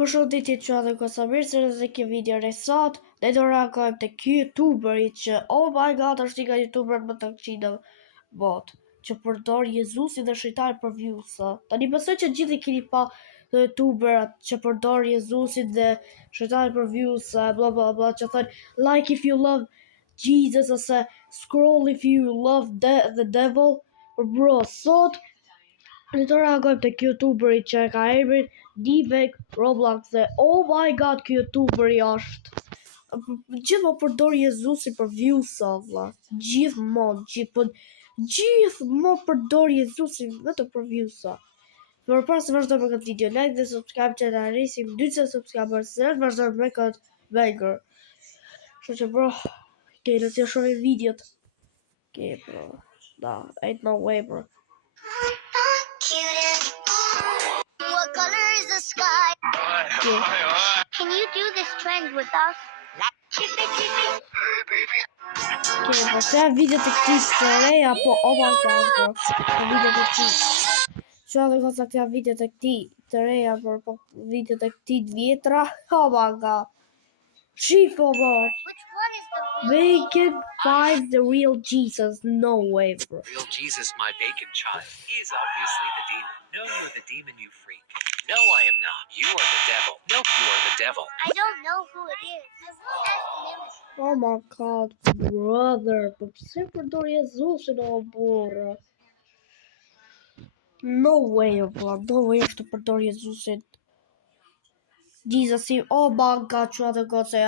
Përshëndetje që dhe kësabirë se rëzë kjo video resat dhe do reagojmë të kjo youtuberi që oh my god është një nga youtuber më të këqida bot që përdor Jezusin dhe shejtanin për viewsa. Tani besoj që gjithë i keni pa të youtuberat që përdor Jezusin dhe shejtanin për viewsa bla bla bla që thonë like if you love Jesus ose scroll if you love the devil. Bro, sot ne do reagojmë të kjo youtuberi që ka emrin Divek Roblox dhe oh my god kjo youtuberi është gjithë më përdor Jezusin për viewsa vlla. Gjithë më përdor Jezusin vetëm për viewsa. Por pas të vazhdojmë me këtë video, like dhe subscribe që na rrisim 40 subscribers, se vazhdojmë me këtë banger. Kështu që bro, le të shohim videot. Okay bro. Nah, ain't no way bro. What color is the sky? Can you do this trend with us? Okay, bro, se video të këtij të reja, po oh my god bro. Video të këtij. Çfarë do të thotë video të këtij të reja, bro, po video të këtij të vjetra. Oh my god. Shifo bro. Which one is the real? Bacon finds the real Jesus. No way, bro. Real Jesus, my bacon child. He is obviously the demon. No, you're the demon, you freak. No, I am not. You are the devil. No, you are the devil. I don't know who it is. Who has the image? Oh my god, brother. Po pse përdor Jezusin o burra? No way, bro. No way është të përdor Jezusin. Jesus, oh my god, që atë këtë se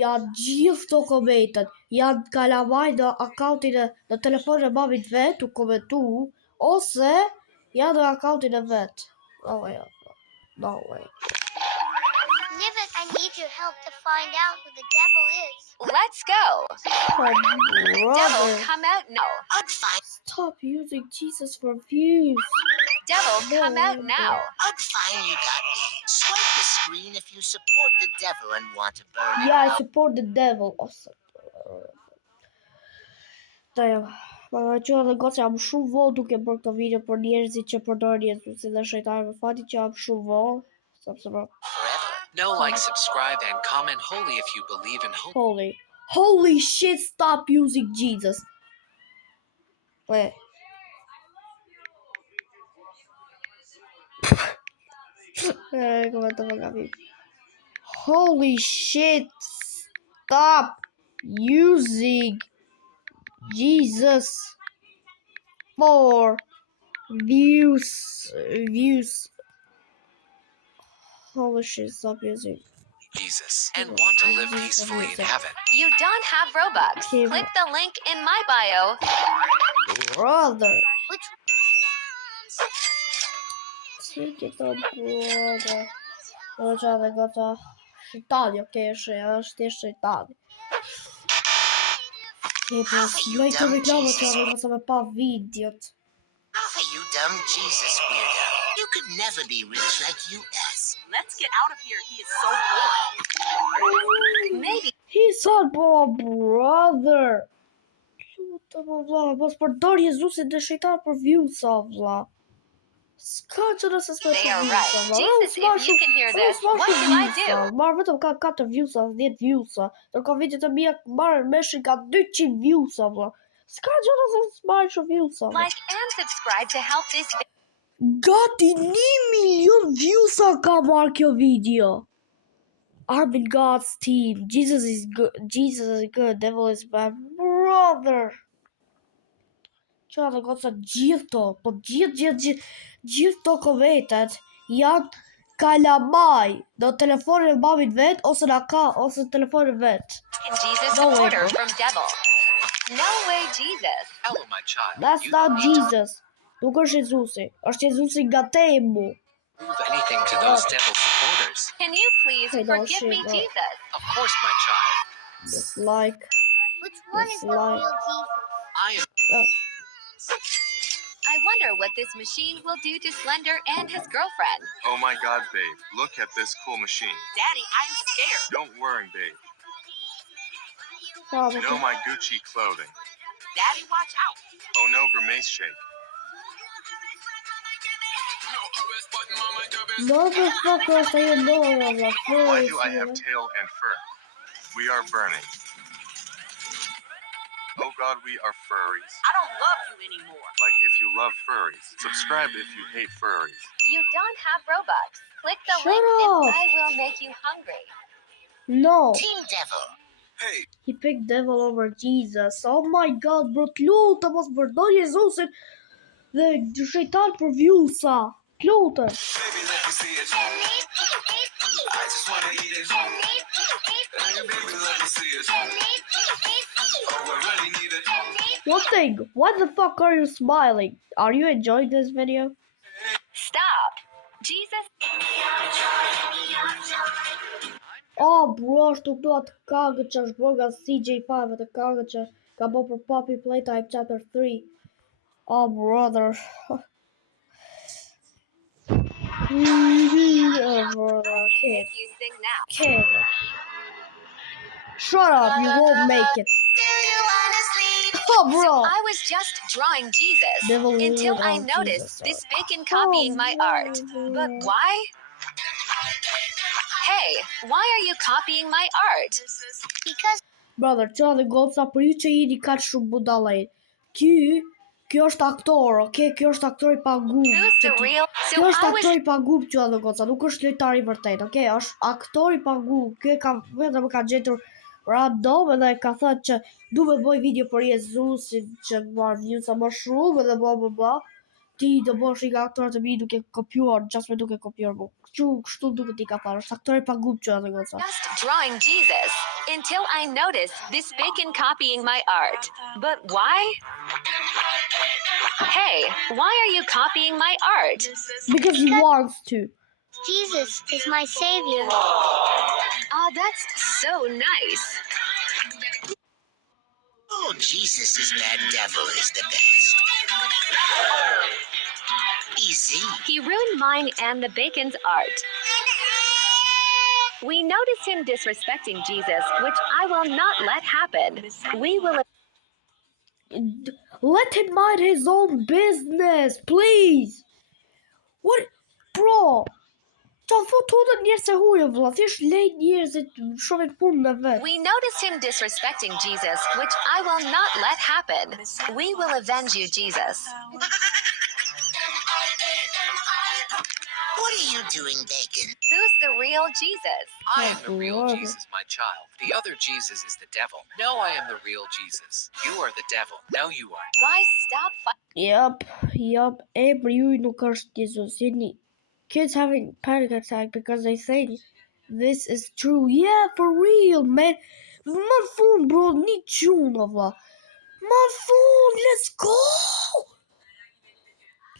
janë gjithë të komentet, janë kalamaj në akauntin në telefonin e mamit vetë të komentu, ose janë në akauntin e vetë. No way, no way. Nivek, I need your help to find out who the devil is. Let's go. Oh, Devil, brother. come out now. Stop using Jesus for views. Devil, come out now. Fine, you got me. Swipe the screen if you support the devil and want to burn Yeah, it I support the devil. Awesome. Damn. Ma që edhe gocë jam shumë voll duke bërë këto video për njerëzit që përdorin Jezusin dhe shejtanin. Më fati që jam shumë voll. Sepse bro. forever. No, like, subscribe, and comment holy if you believe in holy. Holy shit, stop using Jesus. Wait. Holy shit, stop using Jesus for views. Holy shit, stop using. Jesus. And want to live peacefully in heaven. You don't have Robux. Okay. Click the link in my bio. Brother. Which Take it up, brother. Roger, gata. Shejtani, okay, është shejtani. Okay, plus, bëj të reklamë që avë mësa me pa videot. Hey, you dumb Jesus weirdo. You could never be rich like US. Let's get out of here. He is so bored. Maybe. He's on board, brother. Puta më vlla, mos përdor Jezusin dhe shejtan për viewsa vlla. S'ka që nëse s'ka They are për right. viewsa vlla. Jesus, if you can hear this, what should I do? Marr vetëm ka 4 viewsa, 10 viewsa. Ndërkohë videot e mia marrin meshin ka 200 viewsa vlla. S'ka që nëse s'marr shumë viewsa. Like and subscribe to help this video. Gati 1 milion viewsa ka marrë kjo video. I'm in God's team. Jesus is good. Devil is bad. Brother. Qa dhe goca gjithë to, po gjithë to komentet janë kalamaj në telefonin e mamit vet ose ose në telefonin vet. Can Jesus No way, order bro. from devil? No way, Jesus. Hello, my child. That's You not don't need to Jesus. Nuk është Jezusi. Është Jezusi nga temu. prove anything to those devil supporters. Can you please Hey, don't forgive me, shit, bro. Jesus? Of course, my child. Dislike. which one is the Like- real Jesus? I am I wonder what this machine will do to Slender and his girlfriend. Oh my god, babe. Look at this cool machine. Daddy, I'm scared. Don't worry, babe. Probably. You know my Gucci clothing. Daddy, watch out. Oh no, grimace shake. Motherfucker, është ajo Nora, vlla. Why do I have tail and fur? We are burning. Oh God, we are furries. I don't love you anymore. Like if you love furries. Subscribe if you hate furries. You don't have Robux. Click the Shut link up. and I will make you hungry. No, Team Devil. Hey, he picked devil over Jesus. Oh my God, bro, të lutem mos përdor Jezusin dhe shejtan për vjusa. Të lutem. Baby, let me see it. I just wanna eat it. Hey, baby, let me see it. Oh, I really need it. One thing, why the fuck are you smiling? Are you enjoying this video? Stop. Jesus. Oh, bro, ashtu do atë kagë që është bërë nga CJ5, atë kagë që ka bërë për Poppy Playtime Chapter 3. Oh, brother. Oh, brother, kid, If you sing now. kid. Shut up, you won't make it. Do you wanna sleep? Oh, bro. I was just drawing Jesus Devil until Lord I of noticed Jesus, this bacon copying my art. But why? Hey, why are you copying my art? Because Brother, qa dhe goca për ju që jeni kaq shumë budallaj. Kjo është aktor, okay? Kjo është aktor i paguar. Who's the real? So Kjo është I was aktor i paguar qa dhe goca, nuk është lojtar i vërtet, okay? Është aktor i paguar. Kjo ka vetëm ka gjetur random edhe ka thënë që du me bëj video për Jezusin që marr views më shumë edhe bla bla bla. Ti do bësh nga aktorët e mi duke kopjuar, me duke kopjuar mu. Kështu duke ti ka parë, është aktor i paguar qa dhe goca. just drawing Jesus until I noticed this bacon copying my art. But why? Hey, why are you copying my art? Because he wants to. Jesus is my savior. Oh, that's so nice. Oh, Jesus' bad devil is the best. Easy. He ruined mine and the bacon's art. We noticed him disrespecting Jesus, which I will not let happen. We will Let him mind his own business, please. What, bro? Qa thot të njerëz se huja, vëlla, thjesht lej njerëzit shohin punën e vet. We noticed him disrespecting Jesus, which I will not let happen. We will avenge you, Jesus. What are you doing, Bacon? Who's the real Jesus? I am the real Lord. Jesus, my child. The other Jesus is the devil. No, I am the real Jesus. You are the devil. No, you are. Guys, stop Yup, emri juj nuk është Jezus. Jeni kids having panic attack because they think this is true. Yeah, for real, man. Më fund, bro, një qunë, valla. Më fund, let's go!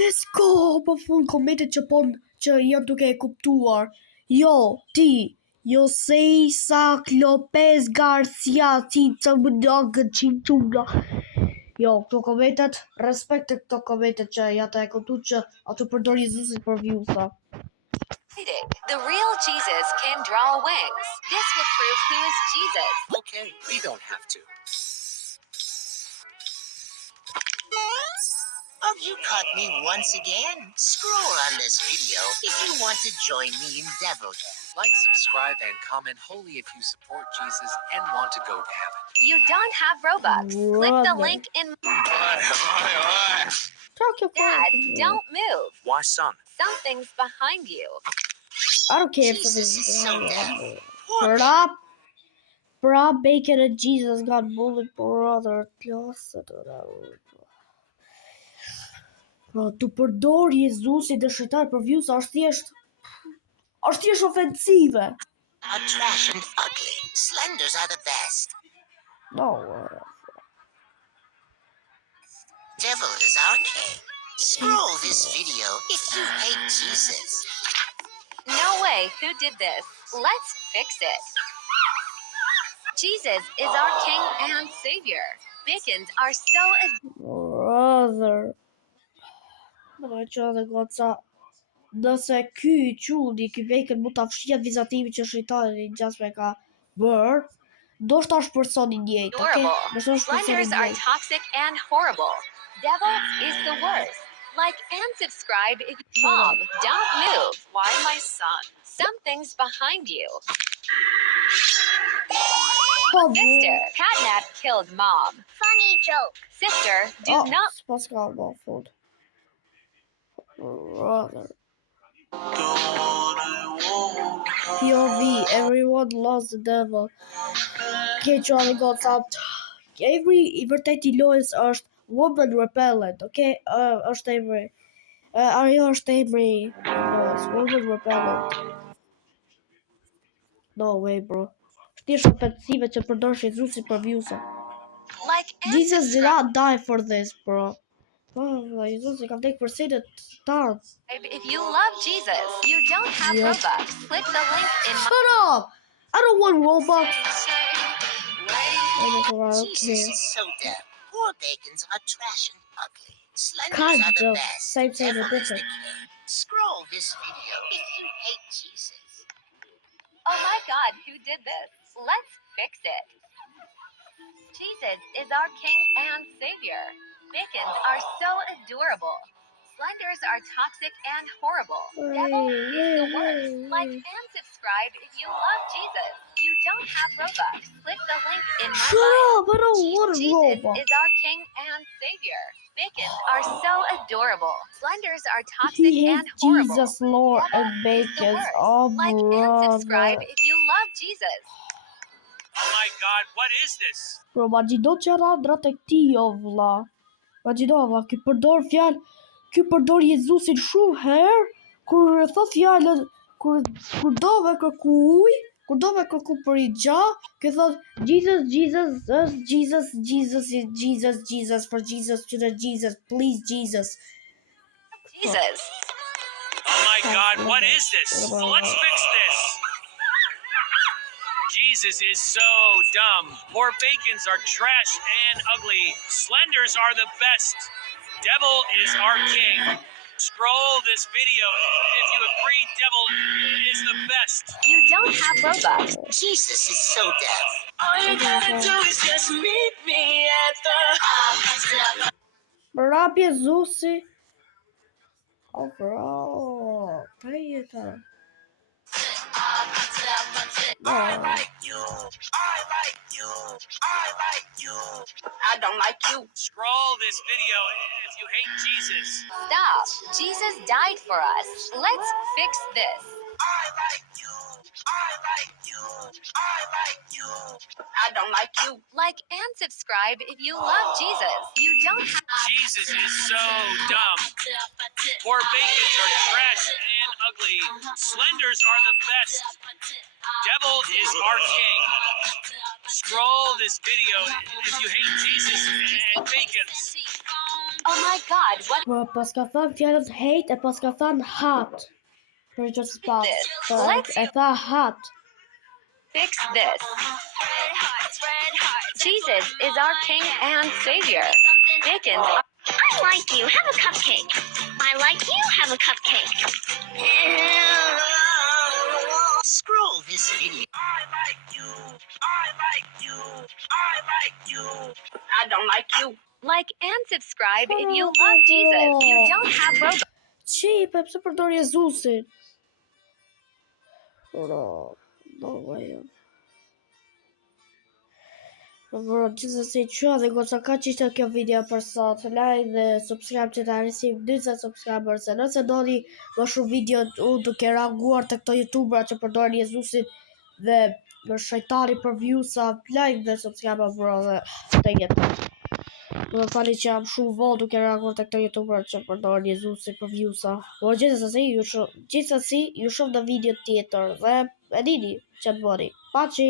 Let's go! Më fund, komentet që janë duke e kuptuar. Jo, ti, Joseisak Lopez Garcia, ti të më nagën qintuna. Jo, këto komentet, respekt të këto komentet që ja të e kuptu që ato përdor Jezusin për vjusa. fighting. The real Jesus can draw wings. This will prove who is Jesus. Okay, we don't have to. Oh, you caught me once again. Scroll on this video if you want to join me in Devil. Like, subscribe, and comment holy if you support Jesus and want to go to heaven. You don't have Robux. Click the Brother. link in. Talk your Dad, phone. don't move. Why, son? Something's behind you. I don't care if Jesus is so something. dumb. Bro, Bacon and Jesus got bullied, brother. Bro, të përdor Jezusin dhe shëtar për vjusa është thjesht ofensive. How trash and ugly. Slenders are the best. No. Devil is our king. Scroll this video if you hate Jesus. No way. Who did this? Let's fix it. Jesus is our King and Savior. Bacons are so Brother. Më që dhe goca, nëse ky qulli, ky Bacon mund ta fshihet vizatimi që shejtani gjasme ka bërë, do shta është personi njëjtë, okay? adorable. Do shta është personi Slenders are njëjtë. toxic and horrible. Devil is the worst. Like and subscribe if Mom, don't move. Why my son? Something's behind you. Sister, Catnap killed Mom. Funny joke. Sister, do not Pascal waffled. Brother. POV, everyone loves the devil. Charlie got up. I vërtet I lojës është woman repellent, okay? Është emri. Ajo është emri I lojës, woman repellent. No way, bro. Thjesht ofensive që përdor Jezusi për views. like and Jesus did subscribe not die for this, bro. Jezusi ka vdekur për sinët tanë. if you love Jesus. You don't have Yep. Robux. Click the link in my Shut up! I don't want Robux. Jesus is so dumb. Poor bacons are trash and ugly. Slenders Kind are the of. best. Same, Devil but is the different. king. Scroll this video if you hate Jesus. Oh my God, who did this? Let's fix it. Jesus is our King and Savior. Bacons are so adorable. Slenders are toxic and horrible. Devil is the worst. Like and subscribe if you love Jesus. You don't have Robux. Click the link in my Shut bio. up! I don't want Jesus Robux. is our King and Savior. Bacons are so adorable. Slenders are toxic He and hates horrible. Jesus, Lord, Devil and is the bacon. worst. Oh, Like and subscribe brother. if you love Jesus. Oh my God, what is this? Bro, ma gjdo që radra të këti, o vlla. Ma gjdo, vlla, ky përdor Jezusin shumë herë, kur e thot fjallën, kur do me kërku për I gja, ky thot, Jesus, for Jesus to the Jesus, please Jesus. Jesus. Oh my God, what is this? Let's fix this. Jesus is so dumb. Poor bacons are trash and ugly. Slenders are the best. Devil is our king. Scroll this video if you agree devil is the best. You don't have Robux. Jesus is so dumb. All you gotta do is just meet me at the Rap Jezusi. Oh, bro. Pay it up. I like you. I like you. I like you. I don't like you. Scroll this video if you hate Jesus. Stop. Jesus died for us. Let's fix this. I like you. I like you. I like you. I don't like you. Like and subscribe if you love Jesus. You don't have Jesus is so dumb. Poor bacons are trash and ugly. Slenders are the best. Devil is our king. Scroll this video if you hate Jesus and bacons. Oh my God, what Bro, pas ka thënë fjallën hate e pas ka thënë hot. Për që të spas. E tha hot. fix this? Jesus is our King and Savior. Bacons are I like you. Have a cupcake. I like you. Have a cupcake. Scroll this video. I like you. I like you. I like you. I don't like you. like and subscribe if you love Jesus. You don't have Robux. Qepe, pse përdor Jezusin? Bro, no way. Bro, gjithsesi që dhe goca ka që ishte kjo video për sot. Like dhe subscribe që ta arrisim 20 subscribers. Nëse doni më shumë video unë duke reaguar të këto youtubera që përdorin Jezusin dhe në shajtari për views-a, like dhe subscribe bro dhe të jetë. Më fali që jam shumë voll duke reaguar të këto youtubera që përdorin Jezusin për views-a. Po gjithsesi ju shoh në video tjetër dhe e dini që të bëni. Paçi.